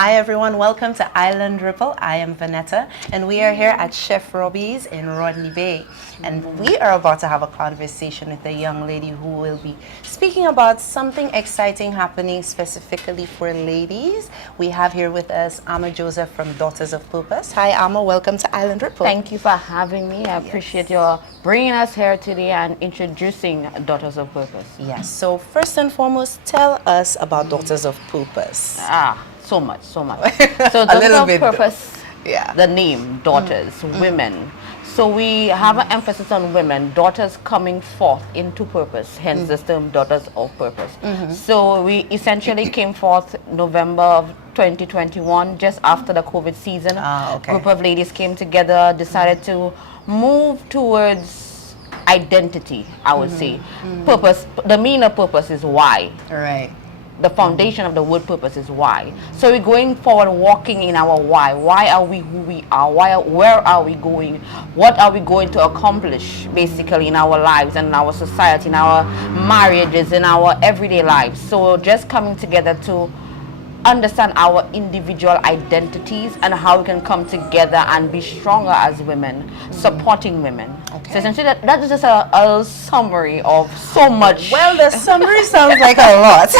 Hi everyone, welcome to Island Ripple. I am Vanetta and we are here at Chef Robbie's in Rodney Bay. And we are about to have a conversation with a young lady who will be speaking about something exciting happening specifically for ladies. We have here with us Amma Joseph from Daughters of Purpose. Hi Amma, welcome to Island Ripple. Thank you for having me. I appreciate your bringing us here today and introducing Daughters of Purpose. Yes, so first and foremost, tell us about Daughters of Purpose. So much. So Daughters of Purpose, yeah. The name, daughters, women. So we have an emphasis on women, daughters coming forth into purpose, hence the term Daughters of Purpose. So we essentially came forth November of 2021, just after the COVID season. Group of ladies came together, decided to move towards identity, I would say. Purpose, the meaning of purpose is why. Right. The foundation of the word purpose is why. So we're going forward, walking in our why. Why are we who we are? Where are we going? What are we going to accomplish basically in our lives and in our society, in our marriages, in our everyday lives? So just coming together to understand our individual identities and how we can come together and be stronger as women, supporting women. So essentially that is just a summary of so much. Well, the summary sounds like a lot.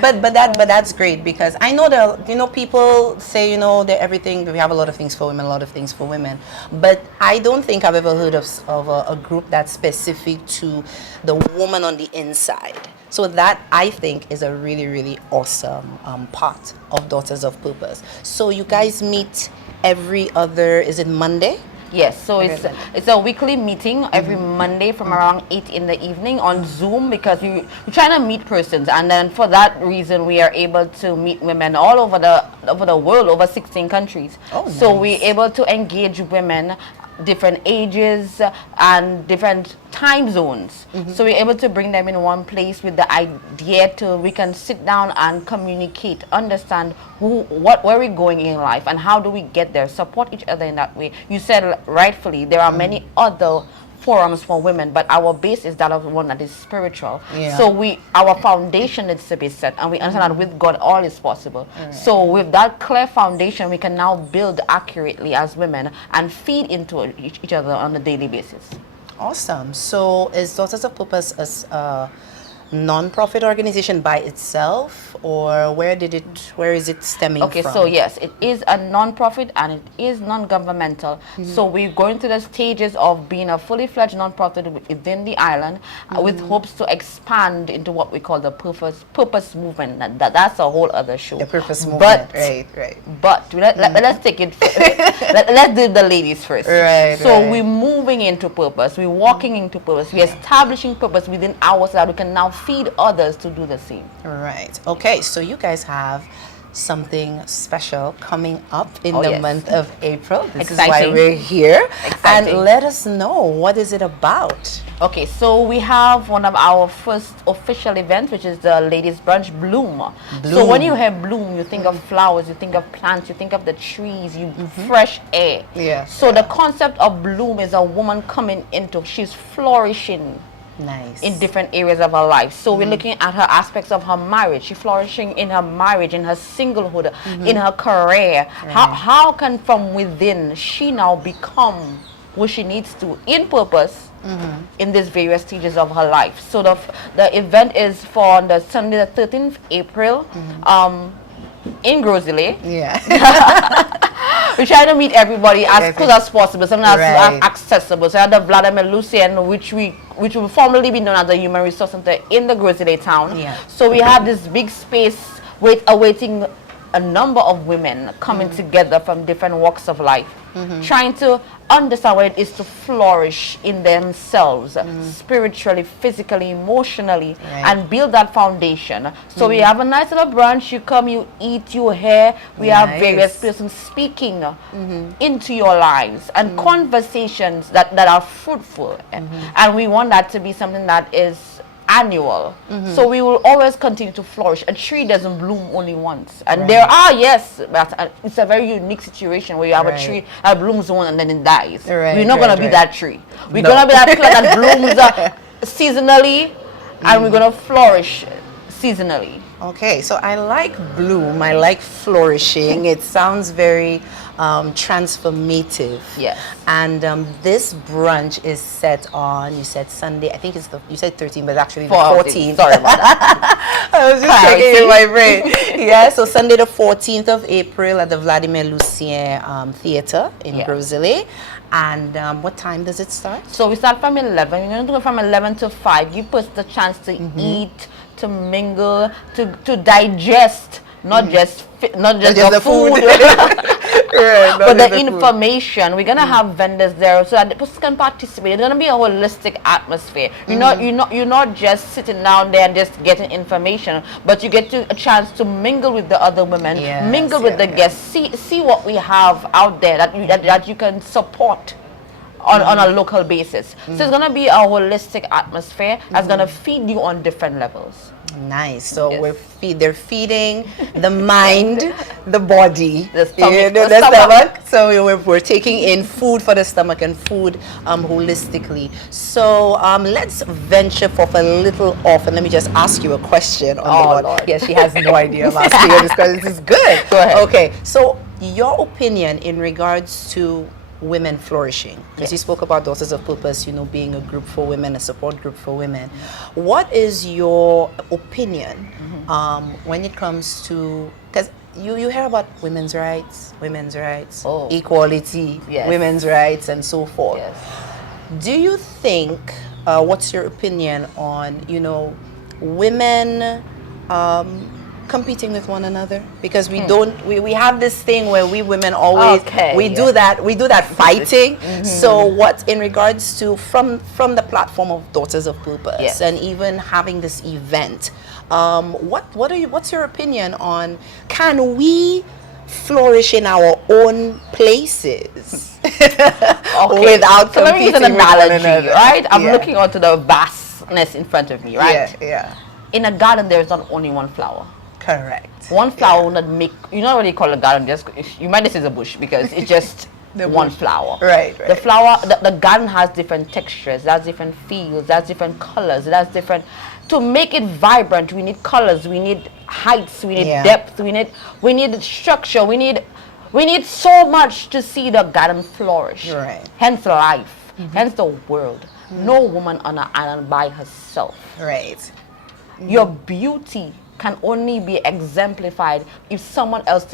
but that's great, because I know that people say that everything, we have a lot of things for women, a lot of things for women, but I don't think I've ever heard of a group that's specific to the woman on the inside. So that, I think, is a really, really awesome part of Daughters of Purpose. So you guys meet every other, is it Monday? Yes, so it's a weekly meeting every Monday from around 8 in the evening on Zoom, because we're trying to meet persons, and then for that reason we are able to meet women all over the world, over 16 countries. So nice. we're able to engage women different ages and different time zones. So we're able to bring them in one place with the idea to we can sit down and communicate, understand where we're going in life and how do we get there, support each other in that way. You said rightfully there are many other forums for women, but our base is that of one that is spiritual. So our foundation needs to be set, and we understand that with God all is possible. So with that clear foundation, we can now build accurately as women and feed into each other on a daily basis. Awesome. So is Daughters of Purpose a non-profit organization by itself, or where is it stemming from? So yes, it is a non-profit and it is non-governmental. So we're going through the stages of being a fully fledged non-profit within the island, with hopes to expand into what we call the purpose movement. That's a whole other show. The purpose movement, right. But let's take it. Let's do the ladies first. So we're moving into purpose. We're walking into purpose. We're establishing purpose within ourselves that we can now feed others to do the same. Right. Okay, so you guys have something special coming up in the month of April. This is why we're here. And let us know, what is it about? Okay, so we have one of our first official events, which is the Ladies Brunch Bloom. So when you hear bloom, you think of flowers, you think of plants, you think of the trees, fresh air. So the concept of bloom is a woman coming into, she's flourishing. Nice. In different areas of her life. So we're looking at her aspects of her marriage. She's flourishing in her marriage, in her singlehood, in her career. How can from within she now become what she needs to in purpose in these various stages of her life. So the event is for on the Sunday the 13th April in Grosley. We try to meet everybody as close as possible, something as accessible. So at the Vladimir Lucien, which will formerly be known as the Human Resource Center in the Grosley town. So we have this big space awaiting a number of women coming together from different walks of life, trying to understand what it is to flourish in themselves, spiritually, physically, emotionally, and build that foundation. So we have a nice little brunch. You come, you eat, you hear. We have various persons speaking into your lives and conversations that are fruitful. And we want that to be something that is annual. So we will always continue to flourish. A tree doesn't bloom only once, and there are but it's a very unique situation where you have a tree that blooms once and then it dies. We're not going to be that tree. We're going to be that plant that blooms seasonally, and we're going to flourish seasonally. Okay, so I like bloom. I like flourishing. It sounds very transformative. Yes. And this brunch is set on, you said Sunday, I think you said 13, but it's actually the 14th. 14th. Sorry about that. I was just checking in my brain. Yeah, so Sunday the 14th of April at the Vladimir Lucien Theater in Grosile. And what time does it start? So we start from 11. We're going to do it from 11 to 5. Give us the chance to eat, to mingle, to digest, not just the food. Right, but the information. We're gonna have vendors there so that the person can participate. It's gonna be a holistic atmosphere. You're not just sitting down there and just getting information, but you get a chance to mingle with the other women, mingle with the guests, see what we have out there that you can support on a local basis. So it's gonna be a holistic atmosphere that's gonna feed you on different levels. Nice. So they're feeding the mind, the body, the stomach. The stomach. So we're taking in food for the stomach and food holistically. So let's venture forth a little off, and let me just ask you a question on the Lord. Yes, she has no idea I'm asking her this question. This is good. Go ahead. Okay. So your opinion in regards to women flourishing, because you spoke about Daughters of Purpose, being a group for women, a support group for women. What is your opinion when it comes to, because you hear about women's rights, equality, women's rights, and so forth. Do you think, what's your opinion on, women competing with one another? Because we have this thing where we women always do that fighting. So what in regards to from the platform of Daughters of Purpose and even having this event, what's your opinion on, can we flourish in our own places without so let me use competing an analogy, with one another? right? I'm looking onto the vastness in front of me, right? In a garden there is not only one flower. Correct. One flower will not make, you know what you call a garden, just, you might just say it's a bush because it's just one flower. Right. The flower, the garden has different textures, it has different feels, it has different colors, it has different, to make it vibrant, we need colors, we need heights, we need depth, we need structure, we need so much to see the garden flourish. Right. Hence life, hence the world. No woman on an island by herself. Right. Your beauty can only be exemplified if someone else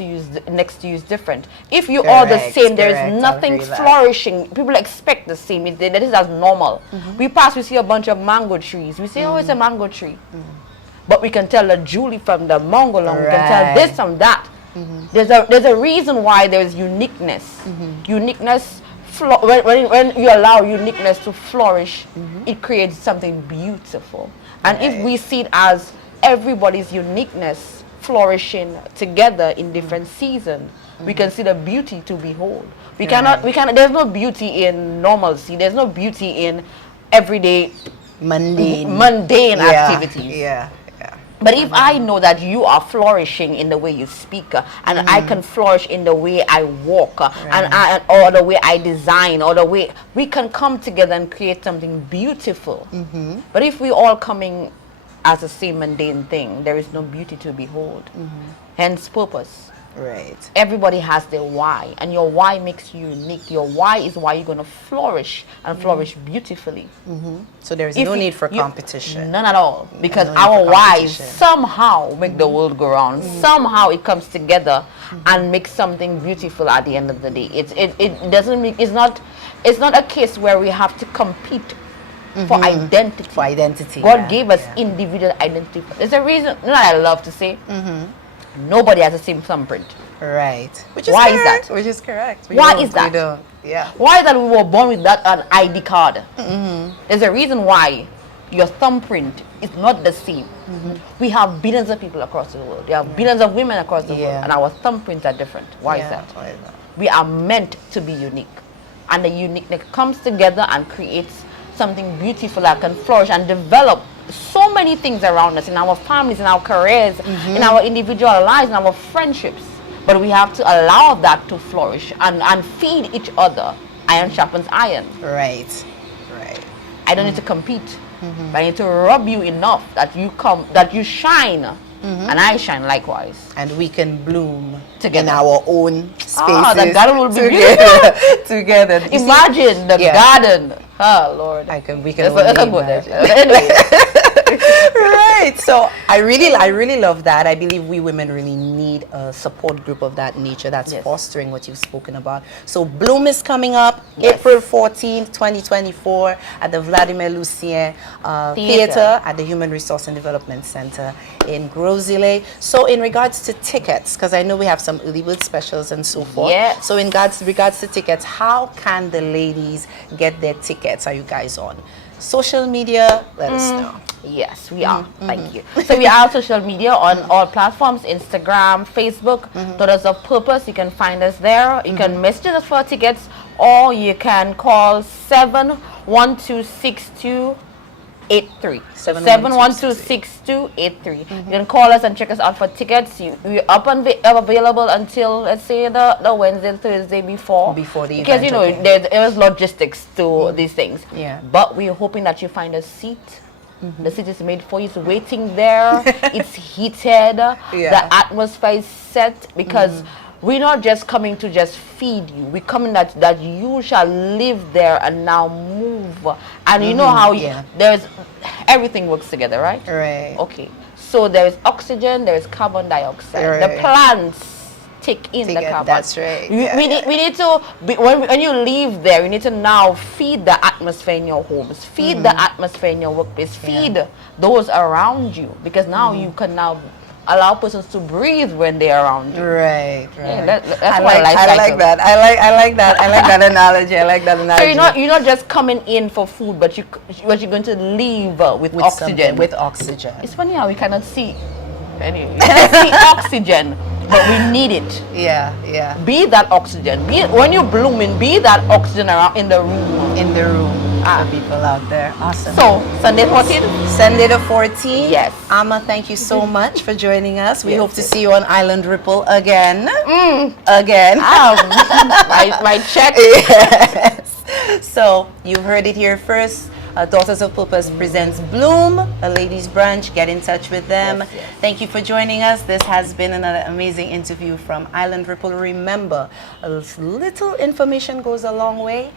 next to you is different. If you are the same, there is nothing flourishing. People expect the same. That is as normal. We see a bunch of mango trees. We say, oh, it's a mango tree. But we can tell the Julie from the mango long. We can tell this from that. There's a reason why there's uniqueness. Uniqueness, when you allow uniqueness to flourish, it creates something beautiful. And if we see it as everybody's uniqueness flourishing together in different seasons, we can see the beauty to behold. There's no beauty in normalcy. There's no beauty in everyday mundane activities. But if I know that you are flourishing in the way you speak, and I can flourish in the way I walk, or the way I design, or the way we can come together and create something beautiful. But if we all coming as the same mundane thing, there is no beauty to behold. Hence purpose. Right. Everybody has their why, and your why makes you unique. Your why is why you're going to flourish and flourish beautifully. So there's no need for competition. None at all, because our whys somehow make the world go round. Somehow it comes together and makes something beautiful at the end of the day. It doesn't make, it's not a case where we have to compete for identity. For identity. God gave us individual identity. There's a reason, I love to say, nobody has the same thumbprint. Right. Why is that? Which is correct. Why is that? Why is that we were born with that an ID card? There's a reason why your thumbprint is not the same. We have billions of people across the world. We have billions of women across the world, and our thumbprints are different. Why is that? We are meant to be unique, and the uniqueness comes together and creates something beautiful that can flourish and develop so many things around us, in our families, in our careers, in our individual lives, in our friendships. But we have to allow that to flourish and feed each other. Iron sharpens iron. Right. I don't need to compete. But I need to rub you enough that you shine and I shine likewise. And we can bloom Together. in our own spaces. Ah, the garden will be together. Together. You see? Imagine the garden. Oh Lord. We can That's only a good imagine. Anyway. Right. So I really love that. I believe we women really need a support group of that nature that's fostering what you've spoken about. So Bloom is coming up April 14th, 2024 at the Vladimir Lucien Theater at the Human Resource and Development Center in Grosile. So in regards to tickets, because I know we have some early bird specials and so forth. Yeah. So in regards to tickets, how can the ladies get their tickets? Are you guys on social media? Let us know. Yes, we are. Thank you. So we are on social media on all platforms, Instagram, Facebook. So there's a purpose. You can find us there. You can message us for tickets, or you can call 7126283. 7126283. You can call us and check us out for tickets. We're up and available until, let's say, the Wednesday, Thursday before the because event, there's logistics to these things. Yeah. But we're hoping that you find a seat. The seat is made for you. It's waiting there. It's heated. The atmosphere is set because we're not just coming to just feed you. We're coming that you shall live there and now move. And you know how there's everything works together, right? Right. Okay. So there is oxygen, there is carbon dioxide. Right. The plants take in the carbon. That's right. We need to when you leave there, you need to now feed the atmosphere in your homes, feed the atmosphere in your workplace, feed those around you, because now you can now allow persons to breathe when they're around you. Right. Yeah, that's I what like that. I like that. I like that analogy. So you're not just coming in for food, but you're going to leave with oxygen. With oxygen. It's funny how we cannot see. Anyway, we cannot see oxygen, but we need it. Yeah. Be that oxygen. When you're blooming, be that oxygen around in the room. For people out there. Awesome. So Sunday 14th. Sunday the 14th. Yes. Amma, thank you so much for joining us. We hope to see you on Island Ripple again. Again. My check. Yes. So you've heard it here first. Daughters of Purpose presents Bloom, a ladies brunch. Get in touch with them. Thank you for joining us. This has been another amazing interview from Island Ripple. Remember, a little information goes a long way.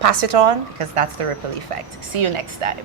Pass it on, because that's the ripple effect. See you next time.